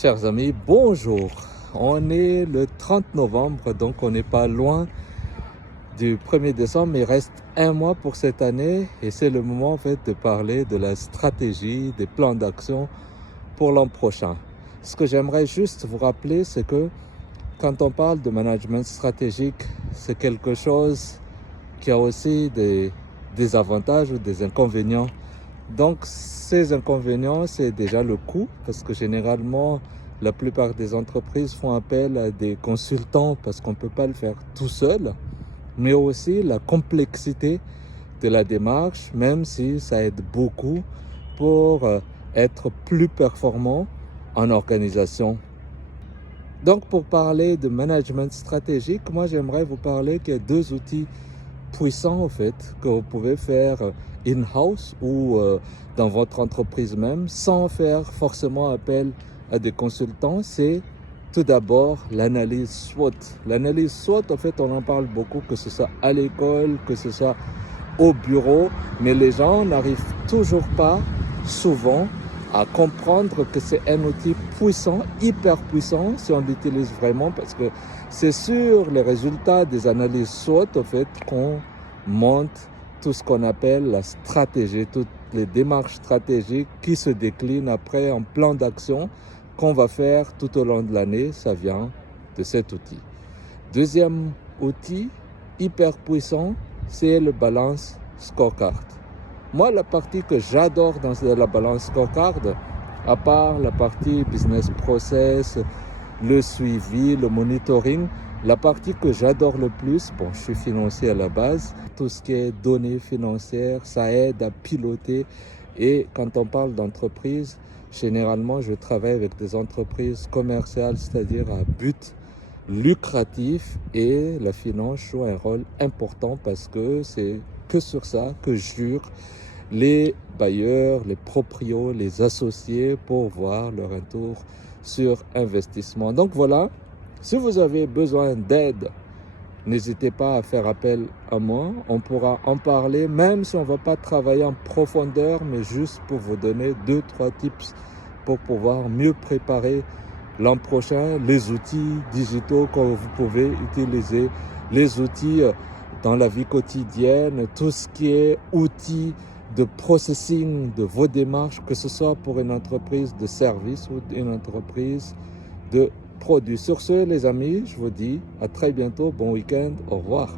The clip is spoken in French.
Chers amis, bonjour. On est le 30 novembre, donc on n'est pas loin du 1er décembre, mais il reste un mois pour cette année et c'est le moment en fait de parler de la stratégie, des plans d'action pour l'an prochain. Ce que j'aimerais juste vous rappeler, c'est que quand on parle de management stratégique, c'est quelque chose qui a aussi des avantages ou des inconvénients. Donc ces inconvénients, c'est déjà le coût, parce que généralement, la plupart des entreprises font appel à des consultants parce qu'on ne peut pas le faire tout seul, mais aussi la complexité de la démarche, même si ça aide beaucoup pour être plus performant en organisation. Donc pour parler de management stratégique, moi j'aimerais vous parler qu'il y a deux outils puissants en fait que vous pouvez faire in-house ou dans votre entreprise même sans faire forcément appel à des consultants. C'est tout d'abord l'analyse SWOT. L'analyse SWOT, en fait, on en parle beaucoup, que ce soit à l'école, que ce soit au bureau, mais les gens n'arrivent toujours pas souvent à comprendre que c'est un outil puissant, hyper puissant, si on l'utilise vraiment, parce que c'est sur les résultats des analyses SWOT, en fait, qu'on monte tout ce qu'on appelle la stratégie, toutes les démarches stratégiques qui se déclinent après en plan d'action qu'on va faire tout au long de l'année. Ça vient de cet outil. Deuxième outil hyper puissant, c'est le Balance Scorecard. Moi, la partie que j'adore dans la Balance Scorecard, à part la partie business process, le suivi, le monitoring, la partie que j'adore le plus, bon, je suis financier à la base, tout ce qui est données financières, ça aide à piloter. Et quand on parle d'entreprise, généralement, je travaille avec des entreprises commerciales, c'est-à-dire à but lucratif, et la finance joue un rôle important parce que c'est que sur ça que jurent les bailleurs, les proprios, les associés pour voir leur retour sur investissement. Donc voilà, si vous avez besoin d'aide, n'hésitez pas à faire appel à moi. On pourra en parler, même si on ne va pas travailler en profondeur, mais juste pour vous donner 2-3 tips pour pouvoir mieux préparer l'an prochain, les outils digitaux que vous pouvez utiliser, les outils dans la vie quotidienne, tout ce qui est outils de processing de vos démarches, que ce soit pour une entreprise de service ou une entreprise de produits. Sur ce, les amis, je vous dis à très bientôt, bon week-end, au revoir.